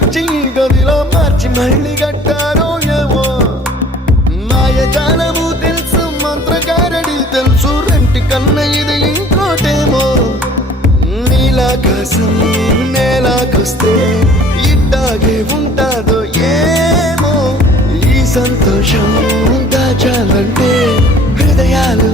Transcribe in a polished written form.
తీసుకొచ్చి గదిలో మార్చి మళ్ళీ కట్టారో ఏమో మాయజాలము తెలుసు మంత్రగారడి తెలుసు రెంటి కన్న ఇది ఇంకోటేమో నీలాకాశం నేలాకొస్తే ఇట్టాగే ఉంటాదో ఏమో ఈ సంతోషం దాచాలంటే హృదయాలు